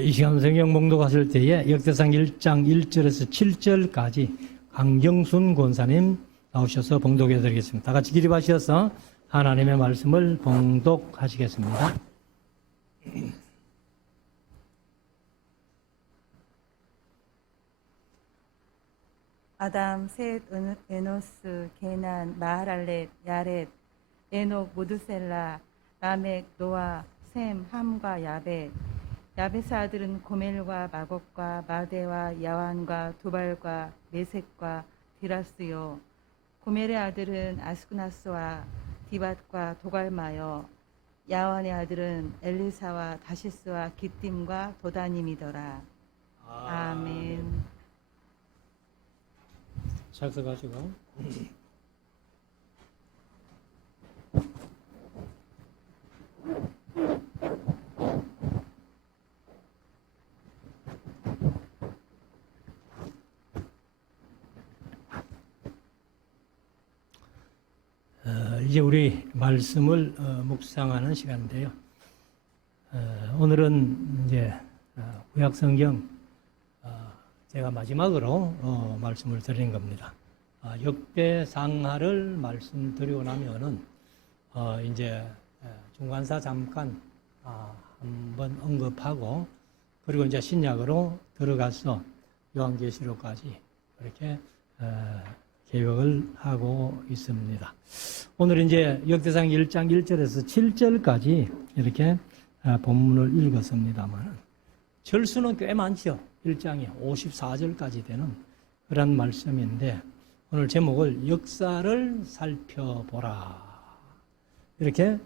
이 시간 성경 봉독하실 때에 역대상 1장 1절에서 7절까지 강경순 권사님 나오셔서 봉독해 드리겠습니다. 다 같이 기립하셔서 하나님의 말씀을 봉독하시겠습니다. 아담, 셋, 에노스, 게난, 마하랄렛, 야렛, 에녹, 무드셀라, 라멕, 노아, 셈, 함과 야벳. 야벳의 아들은 고멜과 마곡과 마대와 야완과 두발과 메색과 디라스요. 고멜의 아들은 아스쿠나스와 디밧과 도갈마요. 야완의 아들은 엘리사와 다시스와 기띔과 도다님이더라. 아멘. 잘 써가지고. 이제 우리 말씀을 묵상하는 시간인데요. 오늘은 이제 구약성경 제가 마지막으로 말씀을 드린 겁니다. 역대상하를 말씀드리고 나면은 이제 중간사 잠깐 한번 언급하고 그리고 이제 신약으로 들어가서 요한계시록까지 그렇게 계획을 하고 있습니다. 오늘 이제 역대상 1장 1절에서 7절까지 이렇게 본문을 읽었습니다만 절수는 꽤 많죠. 1장이 54절까지 되는 그런 말씀인데 오늘 제목을 역사를 살펴보라 이렇게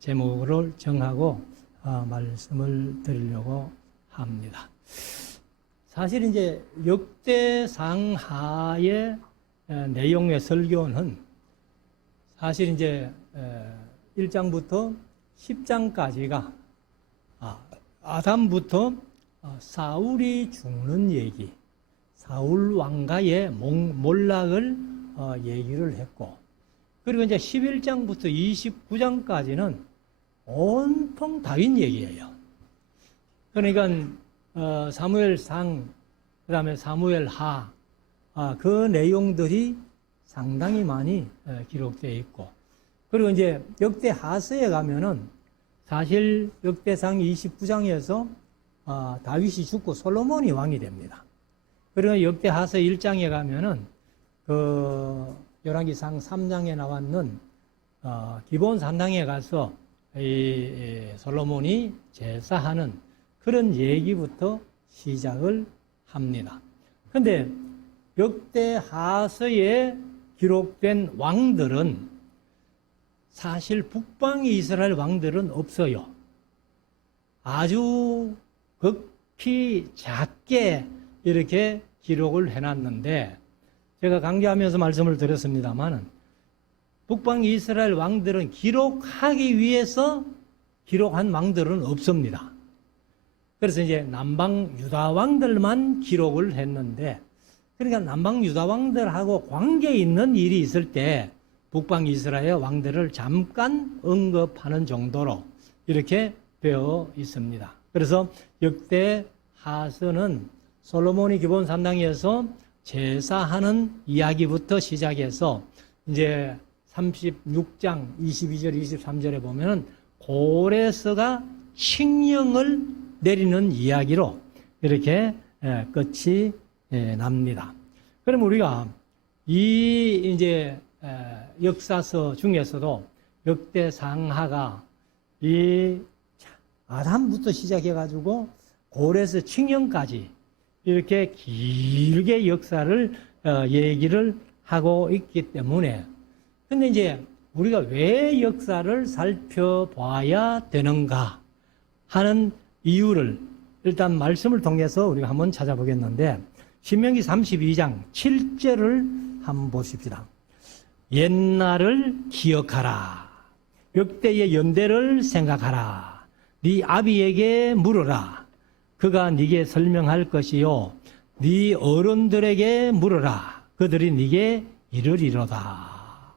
제목을 정하고 말씀을 드리려고 합니다. 사실 이제 역대상하의 내용의 설교는 사실 이제 1장부터 10장까지가 아담부터 사울이 죽는 얘기, 사울 왕가의 몰락을 얘기를 했고, 그리고 이제 11장부터 29장까지는 온통 다윗 얘기예요. 그러니까 사무엘상, 그 다음에 사무엘하, 그 내용들이 상당히 많이 기록되어 있고, 그리고 이제 역대하서에 가면은 사실 역대상 29장에서 다윗이 죽고 솔로몬이 왕이 됩니다. 그리고 역대하서 1장에 가면은 그 열왕기상 3장에 나왔는 기브온 산당에 가서 이 솔로몬이 제사하는 그런 얘기부터 시작을 합니다. 그런데 역대하서에 기록된 왕들은 사실 북방의 이스라엘 왕들은 없어요. 아주 극히 작게 이렇게 기록을 해놨는데 제가 강조하면서 말씀을 드렸습니다만 북방 이스라엘 왕들은 기록하기 위해서 기록한 왕들은 없습니다. 그래서 이제 남방 유다 왕들만 기록을 했는데 그러니까 남방 유다 왕들하고 관계 있는 일이 있을 때 북방 이스라엘 왕들을 잠깐 언급하는 정도로 이렇게 되어 있습니다. 그래서 역대하서는 솔로몬이 기브온 산당에서 제사하는 이야기부터 시작해서 이제 36장 22절 23절에 보면은 고레스가 칙령을 내리는 이야기로 이렇게 끝이 납니다. 그럼 우리가 이 이제 역사서 중에서도 역대상하가 이 아담부터 시작해가지고 고레스 칙령까지 이렇게 길게 역사를 얘기를 하고 있기 때문에 근데 이제 우리가 왜 역사를 살펴봐야 되는가 하는 이유를 일단 말씀을 통해서 우리가 한번 찾아보겠는데 신명기 32장 7절을 한번 보십시다. 옛날을 기억하라. 역대의 연대를 생각하라. 네 아비에게 물어라. 그가 네게 설명할 것이요. 네 어른들에게 물어라. 그들이 네게 이르리로다.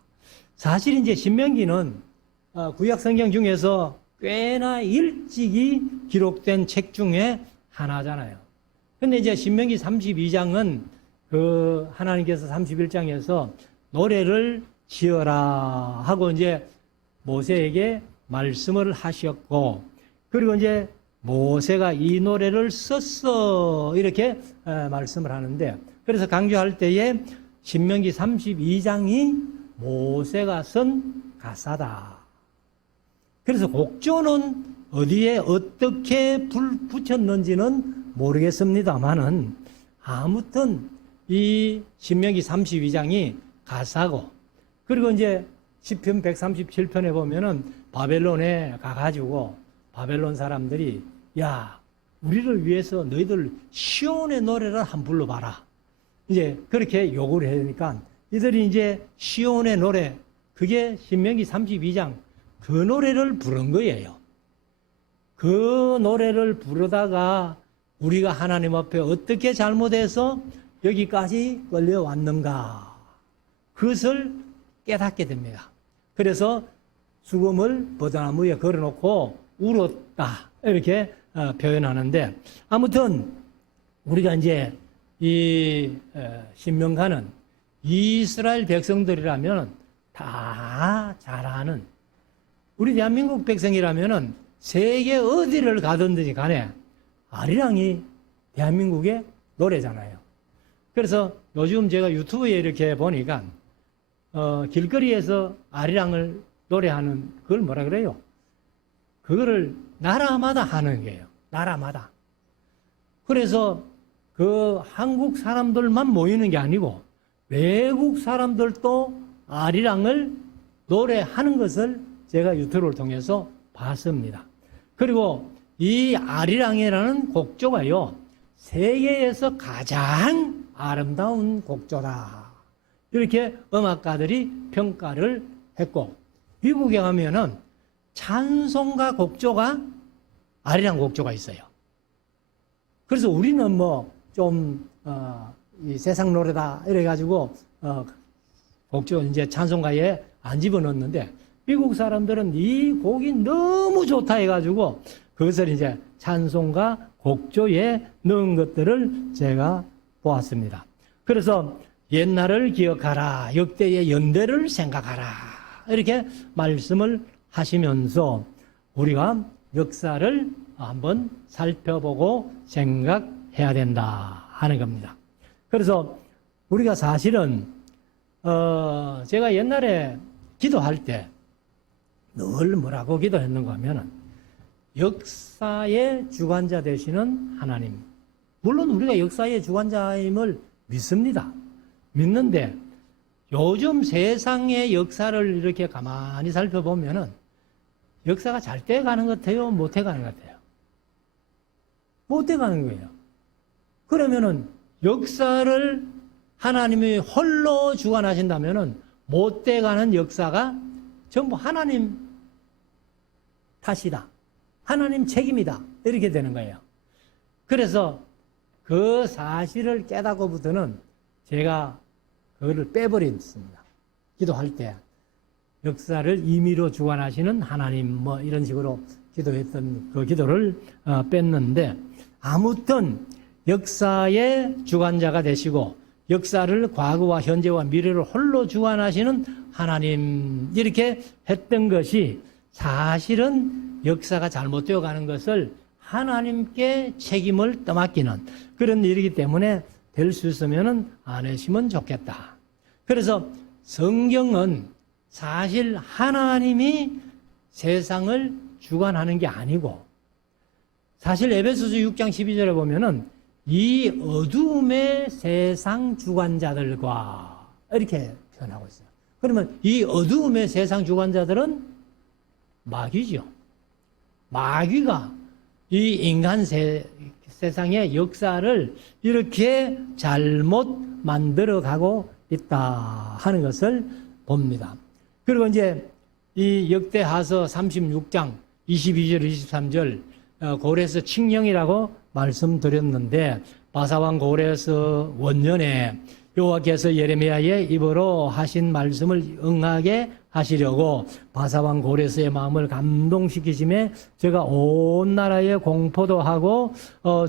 사실 이제 신명기는 구약 성경 중에서 꽤나 일찍이 기록된 책 중에 하나잖아요. 근데 이제 신명기 32장은 그 하나님께서 31장에서 노래를 지어라 하고 이제 모세에게 말씀을 하셨고, 그리고 이제 모세가 이 노래를 썼어 이렇게 말씀을 하는데, 그래서 강조할 때에 신명기 32장이 모세가 쓴 가사다. 그래서 곡조는 어디에 어떻게 붙였는지는 모르겠습니다만은 아무튼 이 신명기 32장이 가사고, 그리고 이제 시편 137편에 보면은 바벨론에 가가지고 바벨론 사람들이 야, 우리를 위해서 너희들 시온의 노래를 한 불러봐라. 이제 그렇게 요구를 해니까 이들이 이제 시온의 노래, 그게 신명기 32장 그 노래를 부른 거예요. 그 노래를 부르다가 우리가 하나님 앞에 어떻게 잘못해서 여기까지 끌려왔는가, 그것을 깨닫게 됩니다. 그래서 죽음을 버드나무에 걸어놓고 울었다 이렇게 표현하는데, 아무튼 우리가 이제 이 신명가는 이스라엘 백성들이라면 다 잘 아는, 우리 대한민국 백성이라면은 세계 어디를 가든지 간에 아리랑이 대한민국의 노래잖아요. 그래서 요즘 제가 유튜브에 이렇게 보니까 길거리에서 아리랑을 노래하는 그걸 뭐라 그래요? 그거를 나라마다 하는 거예요. 나라마다. 그래서 그 한국 사람들만 모이는 게 아니고 외국 사람들도 아리랑을 노래하는 것을 제가 유튜브를 통해서 봤습니다. 그리고 이 아리랑이라는 곡조가요, 세계에서 가장 아름다운 곡조다, 이렇게 음악가들이 평가를 했고, 미국에 가면은 찬송가 곡조가 아리랑 곡조가 있어요. 그래서 우리는 뭐 좀 이 세상 노래다 이래가지고 곡조 이제 찬송가에 안 집어넣는데, 미국 사람들은 이 곡이 너무 좋다 해가지고 그것을 이제 찬송가 곡조에 넣은 것들을 제가 보았습니다. 그래서 옛날을 기억하라, 역대의 연대를 생각하라, 이렇게 말씀을 하시면서 우리가 역사를 한번 살펴보고 생각해야 된다 하는 겁니다. 그래서 우리가 사실은 제가 옛날에 기도할 때 늘 뭐라고 기도했는가 하면은 역사의 주관자 되시는 하나님, 물론 우리가 역사의 주관자임을 믿습니다. 믿는데 요즘 세상의 역사를 이렇게 가만히 살펴보면은 역사가 잘 돼가는 것 같아요? 못 돼가는 것 같아요? 못 돼가는 거예요. 그러면은 역사를 하나님이 홀로 주관하신다면은 못 돼가는 역사가 전부 하나님 탓이다, 하나님 책임이다, 이렇게 되는 거예요. 그래서 그 사실을 깨닫고부터는 제가 그거를 빼버렸습니다. 기도할 때 역사를 임의로 주관하시는 하나님 뭐 이런 식으로 기도했던 그 기도를 뺐는데, 아무튼 역사의 주관자가 되시고 역사를 과거와 현재와 미래를 홀로 주관하시는 하나님, 이렇게 했던 것이 사실은 역사가 잘못되어 가는 것을 하나님께 책임을 떠맡기는 그런 일이기 때문에 될 수 있으면 안 하시면 좋겠다. 그래서 성경은 사실 하나님이 세상을 주관하는 게 아니고, 사실 에베소서 6장 12절에 보면은 이 어두움의 세상 주관자들과 이렇게 표현하고 있어요. 그러면 이 어두움의 세상 주관자들은 마귀죠. 마귀가 이 인간 세상의 역사를 이렇게 잘못 만들어가고 있다 하는 것을 봅니다. 그리고 이제 이 역대하서 36장 22절 23절 고레스 칙령이라고 말씀드렸는데, 바사왕 고레스 원년에 여호와께서 예레미야의 입으로 하신 말씀을 응하게 하시려고 바사왕 고레스의 마음을 감동시키심에 제가 온 나라에 공포도 하고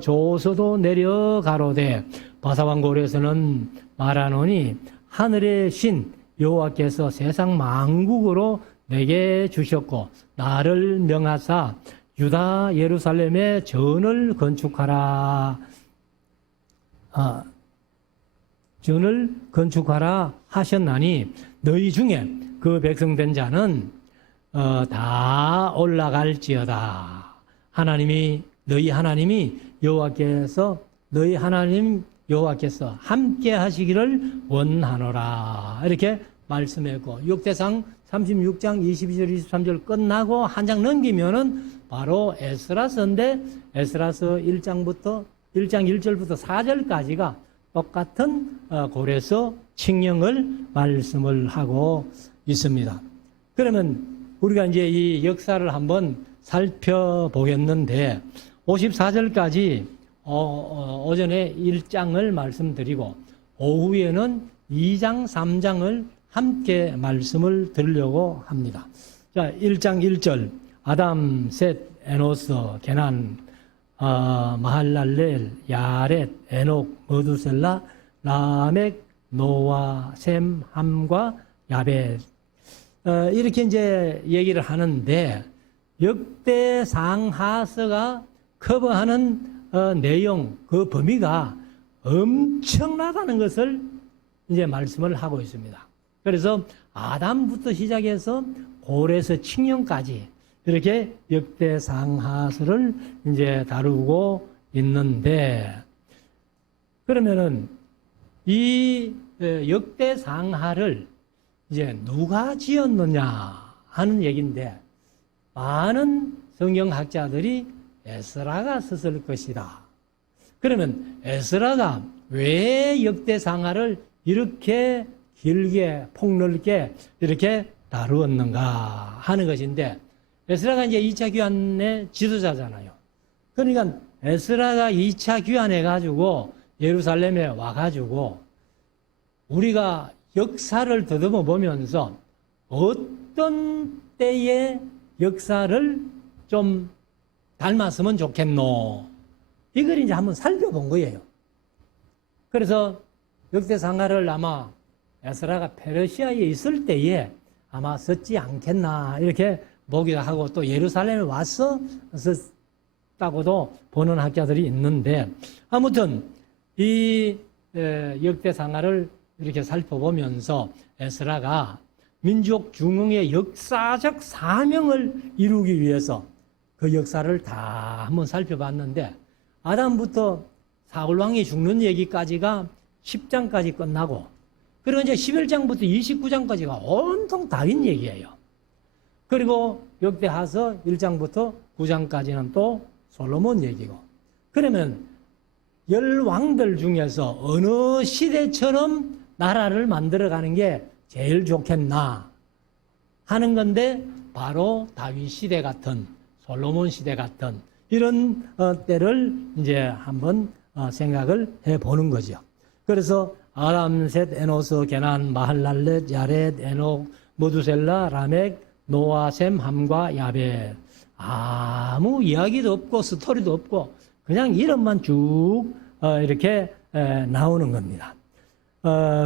조서도 내려가로되 바사왕 고레스는 말하노니 하늘의 신 여호와께서 세상 만국으로 내게 주셨고 나를 명하사 유다 예루살렘에 전을 건축하라 전을 건축하라 하셨나니 너희 중에 그 백성된 자는 다 올라갈지어다. 너희 하나님이 여호와께서 너희 하나님 여호와께서 함께 하시기를 원하노라. 이렇게 말씀했고 역대상 36장 22절 23절 끝나고 한 장 넘기면은 바로 에스라서인데 에스라서 1장 1절부터 4절까지가 똑같은 고레서 칙령을 말씀을 하고 있습니다. 그러면 우리가 이제 이 역사를 한번 살펴보겠는데 54절까지 오전에 1장을 말씀드리고 오후에는 2장, 3장을 함께 말씀을 드리려고 합니다. 자, 1장 1절 아담, 셋, 에노스, 게난, 마할랄렐, 야렛, 에녹, 머두셀라, 라멕, 노아, 셈, 함과 야벳 이렇게 이제 얘기를 하는데 역대상하서가 커버하는 내용, 그 범위가 엄청나다는 것을 이제 말씀을 하고 있습니다. 그래서 아담부터 시작해서 고레서 칙령까지 이렇게 역대상하서를 이제 다루고 있는데 그러면은 이 역대상하를 이제 누가 지었느냐 하는 얘기인데 많은 성경학자들이 에스라가 썼을 것이다. 그러면 에스라가 왜 역대상하를 이렇게 길게 폭넓게 이렇게 다루었는가 하는 것인데 에스라가 이제 2차 귀환의 지도자잖아요. 그러니까 에스라가 2차 귀환해가지고 예루살렘에 와가지고 우리가 역사를 더듬어 보면서 어떤 때의 역사를 좀 닮았으면 좋겠노. 이걸 이제 한번 살펴본 거예요. 그래서 역대상하를 아마 에스라가 페르시아에 있을 때에 아마 썼지 않겠나 이렇게 보기도 하고 또 예루살렘에 와서 썼다고도 보는 학자들이 있는데 아무튼 이 역대상하를 이렇게 살펴보면서 에스라가 민족 중흥의 역사적 사명을 이루기 위해서 그 역사를 다 한번 살펴봤는데 아담부터 사울왕이 죽는 얘기까지가 10장까지 끝나고 그리고 이제 11장부터 29장까지가 온통 다윗 얘기예요. 그리고 역대하서 1장부터 9장까지는 또 솔로몬 얘기고 그러면 열 왕들 중에서 어느 시대처럼 나라를 만들어가는 게 제일 좋겠나 하는 건데 바로 다윗 시대 같은 솔로몬 시대 같은 이런 때를 이제 한번 생각을 해보는 거죠. 그래서 아람, 셋, 에노스, 게난, 마할랄렛, 야렛, 에녹, 머두셀라, 라멕, 노아, 셈, 함과 야벳 아무 이야기도 없고 스토리도 없고 그냥 이름만 쭉 이렇게 나오는 겁니다.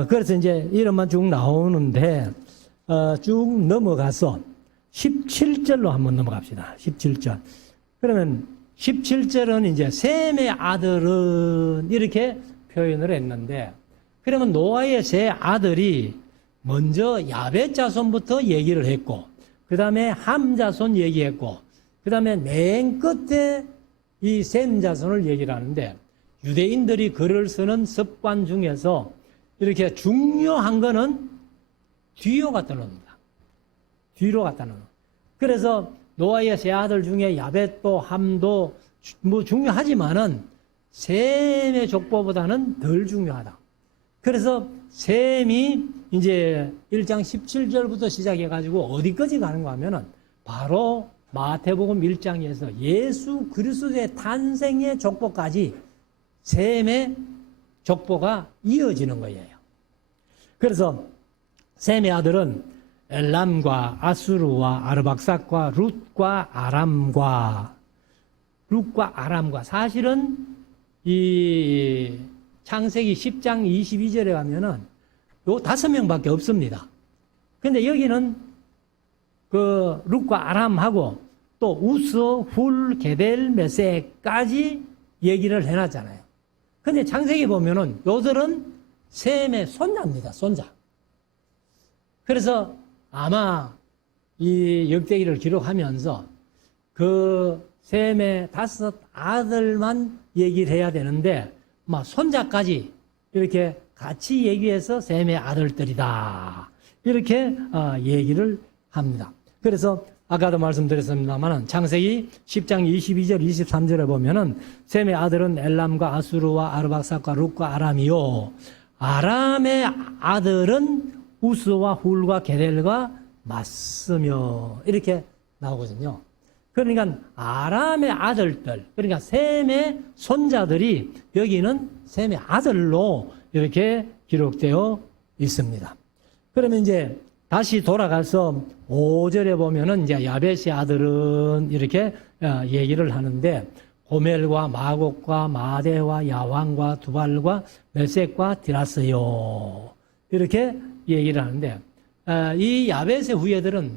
그래서 이제 이름만 쭉 나오는데 쭉 넘어가서 17절로 한번 넘어갑시다. 17절. 그러면 17절은 이제 셈의 아들은 이렇게 표현을 했는데 그러면 노아의 세 아들이 먼저 야벳 자손부터 얘기를 했고 그 다음에 함 자손 얘기했고 그 다음에 맨 끝에 이 셈 자손을 얘기를 하는데 유대인들이 글을 쓰는 습관 중에서 이렇게 중요한 거는 뒤로 갖다 놓습니다. 뒤로 갖다 놓는. 그래서 노아의 세 아들 중에 야벳도 함도 뭐 중요하지만은 셈의 족보보다는 덜 중요하다. 그래서 셈이 이제 1장 17절부터 시작해가지고 어디까지 가는가 하면은 바로 마태복음 1장에서 예수 그리스도의 탄생의 족보까지 셈의 족보가 이어지는 거예요. 그래서 셈의 아들은 엘람과 아수르와 아르박삭과 룻과 아람과 사실은 이 창세기 10장 22절에 가면은 요 5명밖에 없습니다. 근데 여기는 그 룻과 아람하고 또 우스, 훌, 게델, 메세까지 얘기를 해놨잖아요. 근데 창세기 보면은 요들은 셈의 손자입니다. 손자. 그래서 아마 이 역대기를 기록하면서 그 셈의 5 아들만 얘기를 해야 되는데 막 손자까지 이렇게 같이 얘기해서 셈의 아들들이다. 이렇게 얘기를 합니다. 그래서 아까도 말씀드렸습니다만 창세기 10장 22절 23절에 보면은 셈의 아들은 엘람과 아수르와 아르박삭과 룻과 아람이요. 아람의 아들은 우스와 훌과 게델과 맞으며 이렇게 나오거든요. 그러니까 아람의 아들들, 그러니까 셈의 손자들이 여기는 셈의 아들로 이렇게 기록되어 있습니다. 그러면 이제 다시 돌아가서 5절에 보면은 이제 야벳의 아들은 이렇게 얘기를 하는데 고멜과 마곡과 마대와 야왕과 두발과 멜색과 디라스요. 이렇게 얘기를 하는데 이 야벳의 후예들은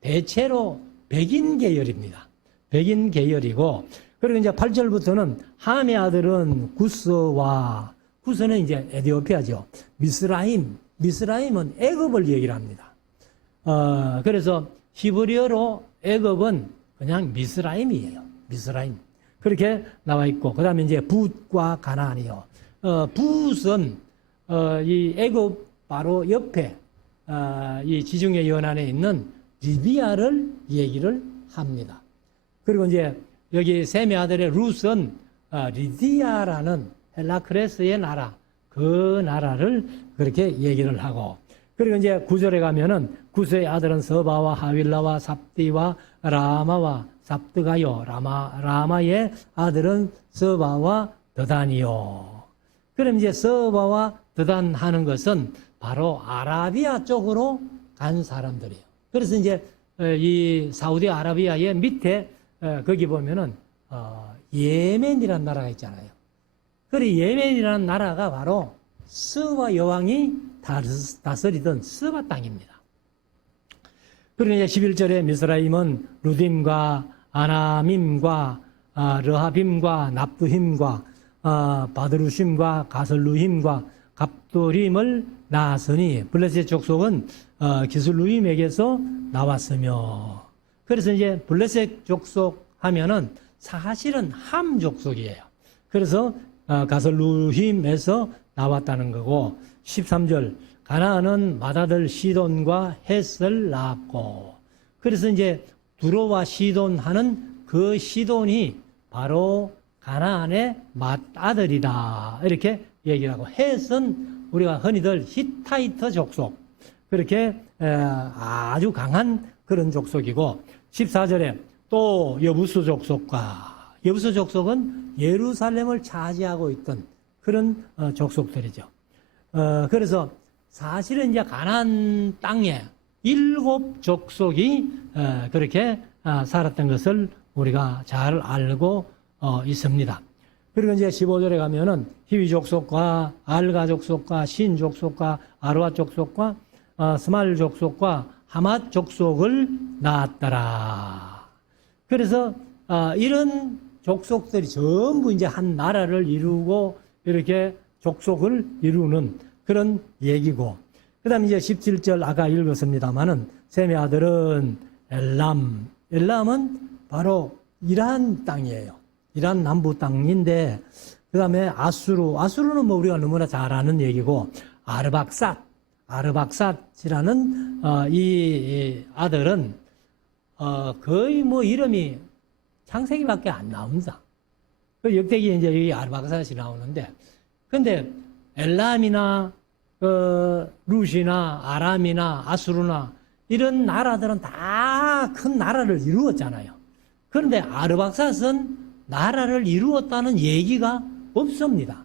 대체로 백인 계열입니다. 백인 계열이고 그리고 이제 8절부터는 함의 아들은 구스는 이제 에티오피아죠. 미스라임은 애굽을 얘기를 합니다. 그래서 히브리어로 애굽은 그냥 미스라임이에요. 미스라임. 그렇게 나와 있고, 그 다음에 이제 붓과 가나안이요. 붓은, 이 애굽 바로 옆에, 이 지중해 연안에 있는 리비아를 얘기를 합니다. 그리고 이제 여기 셈의 아들의 룻은 리디아라는 헬라크레스의 나라, 그 나라를 그렇게 얘기를 하고, 그리고 이제 9절에 가면은 구스의 아들은 서바와 하윌라와 삽디와 라마와 삽드가요. 라마의 아들은 서바와 드단이요. 그럼 이제 서바와 드단 하는 것은 바로 아라비아 쪽으로 간 사람들이에요. 그래서 이제 이 사우디 아라비아의 밑에 거기 보면은 예멘이라는 나라가 있잖아요. 그리고 예멘이라는 나라가 바로 스바 여왕이 다스리던 스바 땅입니다. 그리고 이제 11절에 미스라임은 루딤과 아나밈과 르하빔과 납두힘과 바드루심과 가설루힘과 갑도림을 낳았으니 블레셋 족속은 기술루임에게서 나왔으며 그래서 이제 블레셋 족속 하면은 사실은 함 족속이에요. 그래서 가설루힘에서 나왔다는 거고 13절 가나안은 맏아들 시돈과 헷을 낳았고 그래서 이제 두로와 시돈 하는 그 시돈이 바로 가나안의 맏아들이다 이렇게 얘기를 하고 헷은 우리가 흔히들 히타이트 족속 그렇게 아주 강한 그런 족속이고 14절에 또 여부수 족속은 예루살렘을 차지하고 있던 그런 족속들이죠. 그래서 사실은 이제 가나안 땅에 7 족속이 그렇게 살았던 것을 우리가 잘 알고 있습니다. 그리고 이제 15절에 가면은 히위 족속과 알가 족속과 신 족속과 아르와 족속과 스말 족속과 하맛 족속을 낳았더라. 그래서 이런 족속들이 전부 이제 한 나라를 이루고 이렇게 족속을 이루는 그런 얘기고, 그 다음에 이제 17절 아까 읽었습니다만은, 셈의 아들은 엘람은 바로 이란 땅이에요. 이란 남부 땅인데, 그 다음에 아수르는 뭐 우리가 너무나 잘 아는 얘기고, 아르박삿이라는 이 아들은 거의 뭐 이름이 창세기밖에 안 나옵니다. 그 역대기에 이제 여기 아르박삿이 나오는데, 근데 엘람이나 룻이나 아람이나 아수르나 이런 나라들은 다 큰 나라를 이루었잖아요. 그런데 아르박삿은 나라를 이루었다는 얘기가 없습니다.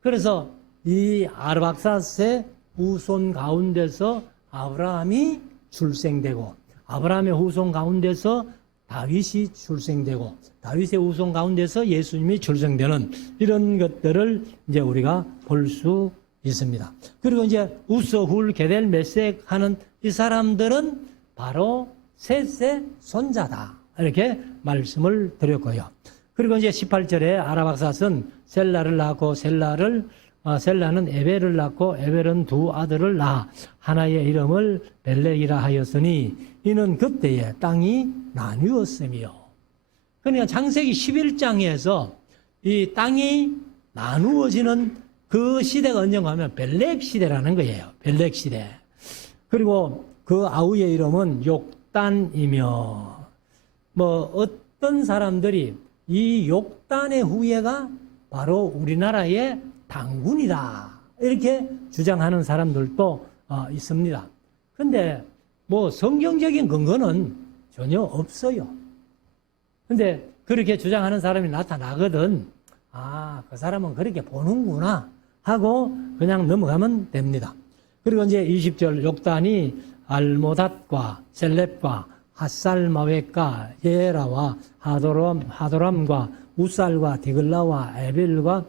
그래서 이 아르박삿의 후손 가운데서 아브라함이 출생되고 아브라함의 후손 가운데서 다윗이 출생되고 다윗의 후손 가운데서 예수님이 출생되는 이런 것들을 이제 우리가 볼 수 있습니다. 그리고 이제 우서, 훌, 게델, 메색 하는 이 사람들은 바로 셋의 손자다. 이렇게 말씀을 드렸고요. 그리고 이제 18절에 아라박삿은 셀라를 낳고 셀라는 에벨을 낳고 에벨은 두 아들을 낳아 하나의 이름을 벨렉이라 하였으니 이는 그때에 땅이 나뉘었으며. 그러니까 창세기 11장에서 이 땅이 나누어지는 그 시대가 언젠가 하면 벨렉 시대라는 거예요. 벨렉 시대. 그리고 그 아우의 이름은 욕단이며 뭐 어떤 사람들이 이 욕단의 후예가 바로 우리나라의 당군이다. 이렇게 주장하는 사람들도 있습니다. 근데 뭐 성경적인 근거는 전혀 없어요. 근데 그렇게 주장하는 사람이 나타나거든. 아, 그 사람은 그렇게 보는구나 하고 그냥 넘어가면 됩니다. 그리고 이제 20절 욕단이 알모닷과 셀렙과 핫살마웻과 예라와 하도람과 우살과 디글라와 에빌과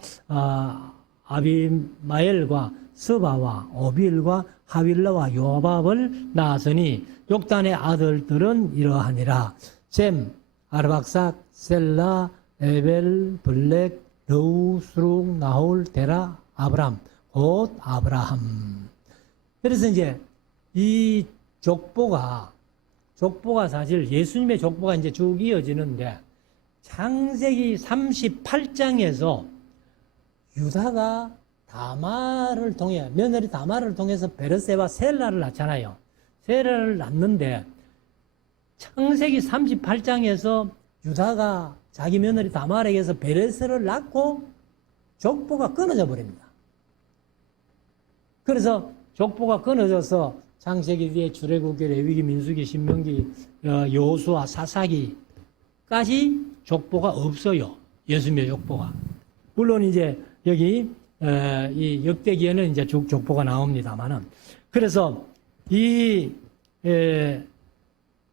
아비마엘과 스바와 오빌과 하윌라와 요밥을 낳았으니 욕단의 아들들은 이러하니라. 셈, 아르박삭, 셀라, 에벨, 블렉, 여우, 수룩, 나홀, 데라, 아브람, 곧 아브라함. 그래서 이제 이 족보가 사실 예수님의 족보가 이제 쭉 이어지는데 창세기 38장에서 유다가 다말을 통해 며느리 다말을 통해서 베르세와 셀라를 낳잖아요. 셀라를 낳는데 창세기 38장에서 유다가 자기 며느리 다말에게서 베르세를 낳고 족보가 끊어져 버립니다. 그래서 족보가 끊어져서 창세기 뒤에 출애굽기, 레위기, 민수기, 신명기, 여호수아, 사사기까지 족보가 없어요. 예수님의 족보가. 물론 이제 여기 이 역대기에는 이제 쭉 족보가 나옵니다만은 그래서 이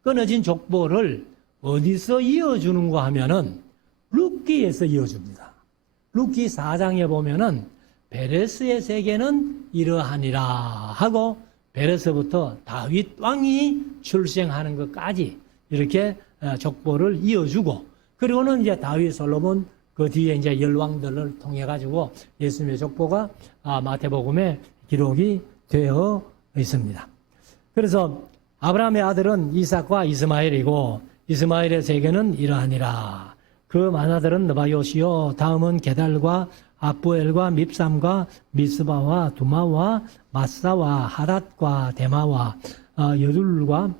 끊어진 족보를 어디서 이어주는가 하면은 룻기에서 이어줍니다. 룻기 4장에 보면은 베레스의 세계는 이러하니라 하고 베레스부터 다윗 왕이 출생하는 것까지 이렇게 족보를 이어주고 그리고는 이제 다윗 솔로몬 그 뒤에 이제 열왕들을 통해 가지고 예수님의 족보가 마태복음에 기록이 되어 있습니다. 그래서 아브라함의 아들은 이삭과 이스마엘이고 이스마엘의 세계는 이러하니라. 그 맏아들은 느바요시요 다음은 게달과 아부엘과 밉삼과 미스바와 두마와 마사와 하닷과 데마와 여둘과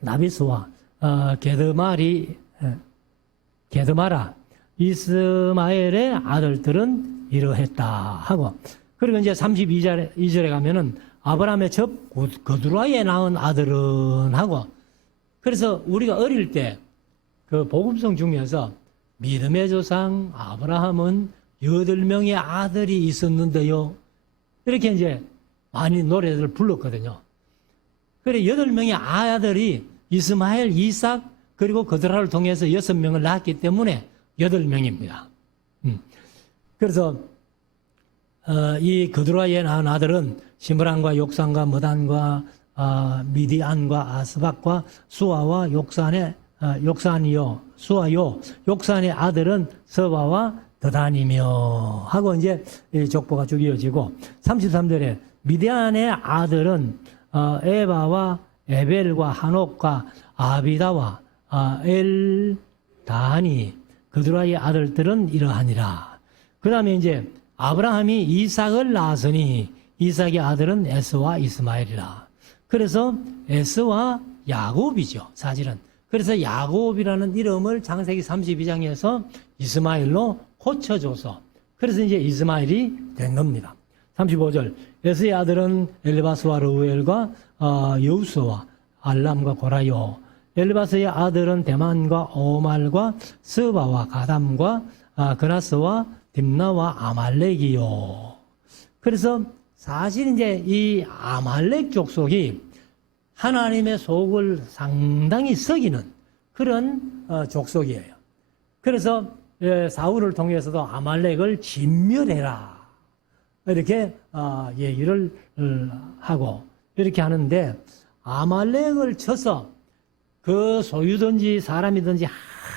나비스와 게드마라 이스마엘의 아들들은 이러했다 하고 그리고 이제 32절에 가면은 아브라함의 첩 거두라에 낳은 아들은 하고 그래서 우리가 어릴 때 그 복음성 중에서 믿음의 조상 아브라함은 8명의 아들이 있었는데요. 이렇게 이제 많이 노래를 불렀거든요. 그래 8명의 아들이 이스마엘, 이삭 그리고 거두라를 통해서 6명을 낳았기 때문에 8명입니다. 그래서 이 거두라에 낳은 아들은 시므란과 욕산과 머단과 미디안과 아스박과 수아와 욕산의 아들은 서바와 드단이며 하고 이제 이 족보가 쭉 이어지고 33절에 미디안의 아들은 에바와 에벨과 한옥과 아비다와 엘다니 그들의 아들들은 이러하니라. 그 다음에 이제 아브라함이 이삭을 낳았으니 이삭의 아들은 에스와 이스마엘이라. 그래서 에스와 야곱이죠, 사실은. 그래서 야곱이라는 이름을 창세기 32장에서 이스마엘로 고쳐줘서 그래서 이제 이스마엘이 된 겁니다. 35절 에스의 아들은 엘바스와 르우엘과 여우스와 알람과 고라요. 엘바스의 아들은 데만과 오말과 스바와 가담과 그나스와 딥나와 아말렉이요. 그래서 사실 이제 이 아말렉 족속이 하나님의 속을 상당히 썩이는 그런 족속이에요. 그래서 사울을 통해서도 아말렉을 진멸해라 이렇게 얘기를 하고 이렇게 하는데, 아말렉을 쳐서 그 소유든지 사람이든지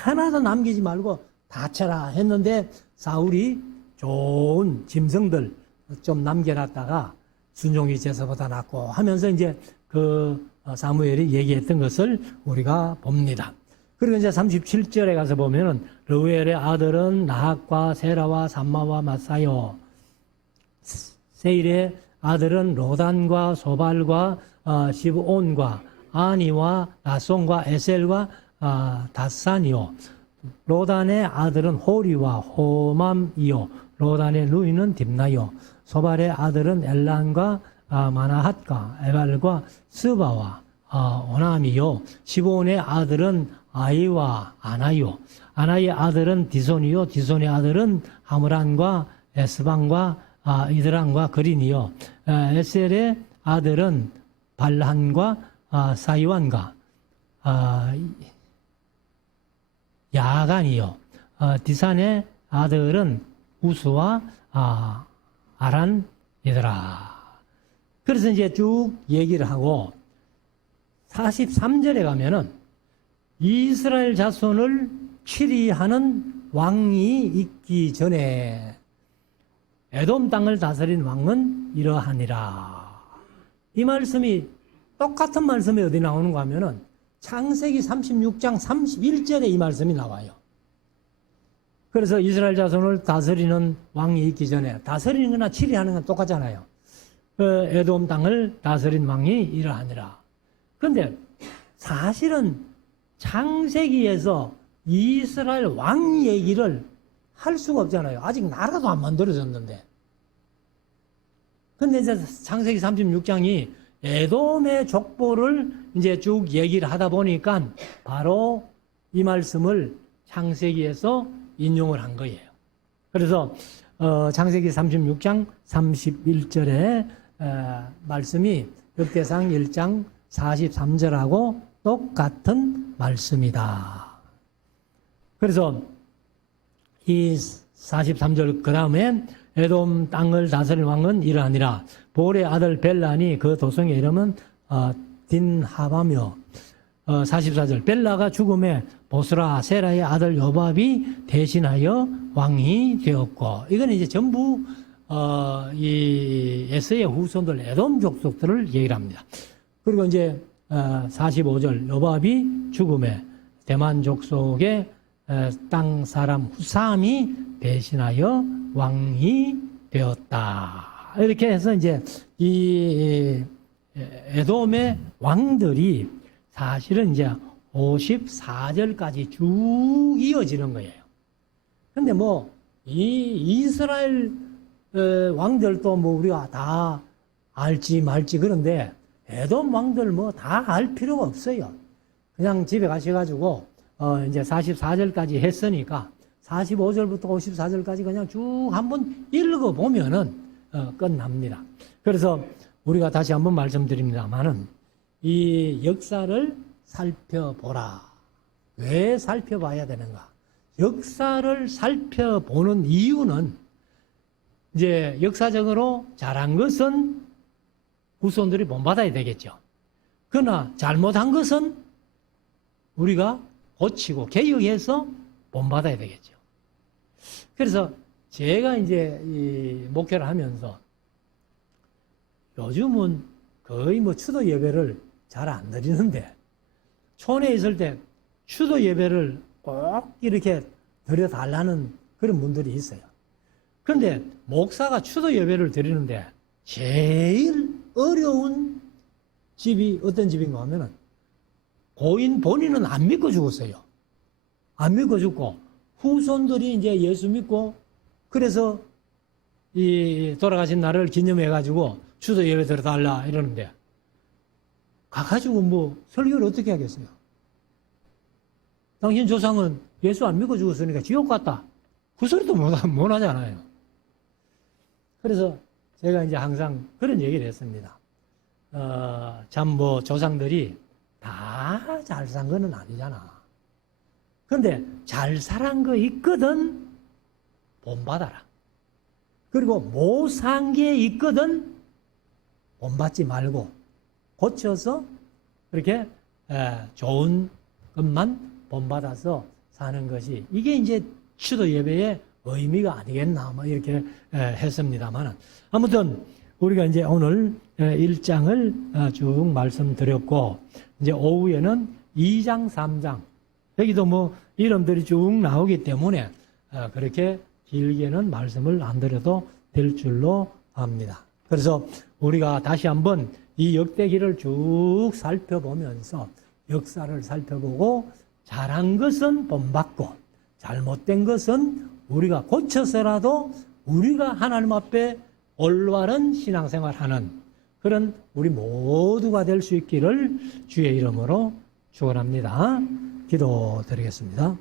하나도 남기지 말고 다 쳐라 했는데, 사울이 좋은 짐승들 좀 남겨놨다가 순종이 제사보다 낫고 하면서 이제 그 사무엘이 얘기했던 것을 우리가 봅니다. 그리고 이제 37절에 가서 보면은 르우엘의 아들은 나학과 세라와 삼마와 마사요, 세일의 아들은 로단과 소발과 시브온과 아니와 나송과 에셀과 다산이요, 로단의 아들은 호리와 호맘이요, 로단의 누이는 딥나요, 소발의 아들은 엘란과 마나핫과 에발과 스바와 오남이요, 시브온의 아들은 아이와 아나요, 아나의 아들은 디손이요, 디손의 아들은 하므란과 에스방과 이드랑과 그린이요, 에셀의 아들은 발한과 사이완과 야간이요, 디산의 아들은 우스와 아란이더라. 그래서 이제 쭉 얘기를 하고 43절에 가면은 이스라엘 자손을 치리하는 왕이 있기 전에 에돔 땅을 다스린 왕은 이러하니라. 이 말씀이 똑같은 말씀이 어디 나오는가 하면은 창세기 36장 31절에 이 말씀이 나와요. 그래서 이스라엘 자손을 다스리는 왕이 있기 전에, 다스리는 거나 치리하는 건 똑같잖아요. 에돔 땅을 다스린 왕이 이러하니라. 그런데 사실은 창세기에서 이스라엘 왕 얘기를 할 수가 없잖아요. 아직 나라도 안 만들어졌는데. 근데 이제 창세기 36장이 에돔의 족보를 이제 쭉 얘기를 하다 보니까 바로 이 말씀을 창세기에서 인용을 한 거예요. 그래서 창세기 36장 31절에 말씀이 역대상 1장 43절하고 똑같은 말씀이다. 그래서 이 43절 그 다음에 에돔 땅을 다스린 왕은 이러하니라. 볼의 아들 벨란이 그 도성의 이름은 딘하바며, 44절 벨라가 죽음에 보스라 세라의 아들 요밥이 대신하여 왕이 되었고, 이건 이제 전부 이 에서의 후손들 에돔 족속들을 얘기를 합니다. 그리고 이제 45절 요밥이 죽음에 대만 족속의 땅 사람 후삼이 대신하여 왕이 되었다. 이렇게 해서 이제 이 에돔의 왕들이 사실은 이제 54절까지 쭉 이어지는 거예요. 근데 뭐 이 이스라엘 왕들도 뭐 우리가 다 알지 말지 그런데 에돔 왕들 뭐 다 알 필요가 없어요. 그냥 집에 가셔가지고 이제 44절까지 했으니까 45절부터 54절까지 그냥 쭉 한번 읽어보면은 끝납니다. 그래서 우리가 다시 한번 말씀드립니다만은 이 역사를 살펴보라. 왜 살펴봐야 되는가? 역사를 살펴보는 이유는 이제 역사적으로 잘한 것은 후손들이 본받아야 되겠죠. 그러나 잘못한 것은 우리가 고치고 개혁해서 본받아야 되겠죠. 그래서 제가 이제 이 목회를 하면서 요즘은 거의 뭐 추도 예배를 잘 안 드리는데 촌에 있을 때 추도 예배를 꼭 이렇게 드려달라는 그런 분들이 있어요. 그런데 목사가 추도 예배를 드리는데 제일 어려운 집이 어떤 집인가 하면은 고인 본인은 안 믿고 죽었어요. 안 믿고 죽고 후손들이 이제 예수 믿고 그래서 이 돌아가신 날을 기념해가지고 추도 예배 드려달라 이러는데 가가지고 뭐 설교를 어떻게 하겠어요? 당신 조상은 예수 안 믿고 죽었으니까 지옥 갔다. 그 소리도 못 하잖아요. 그래서 제가 이제 항상 그런 얘기를 했습니다. 참 뭐 조상들이 다 잘 산 거는 아니잖아. 그런데 잘 살한 거 있거든 본받아라. 그리고 못 산 게 있거든 본받지 말고 고쳐서 그렇게 좋은 것만 본받아서 사는 것이 이게 이제 추도 예배의 의미가 아니겠나 뭐 이렇게 했습니다만 아무튼 우리가 이제 오늘 1장을 쭉 말씀드렸고 이제 오후에는 2장, 3장 여기도 뭐 이름들이 쭉 나오기 때문에 그렇게 길게는 말씀을 안 드려도 될 줄로 압니다. 그래서 우리가 다시 한번 이 역대기를 쭉 살펴보면서 역사를 살펴보고 잘한 것은 본받고 잘못된 것은 우리가 고쳐서라도 우리가 하나님 앞에 올바른 신앙생활하는 그런 우리 모두가 될 수 있기를 주의 이름으로 축원합니다. 기도드리겠습니다.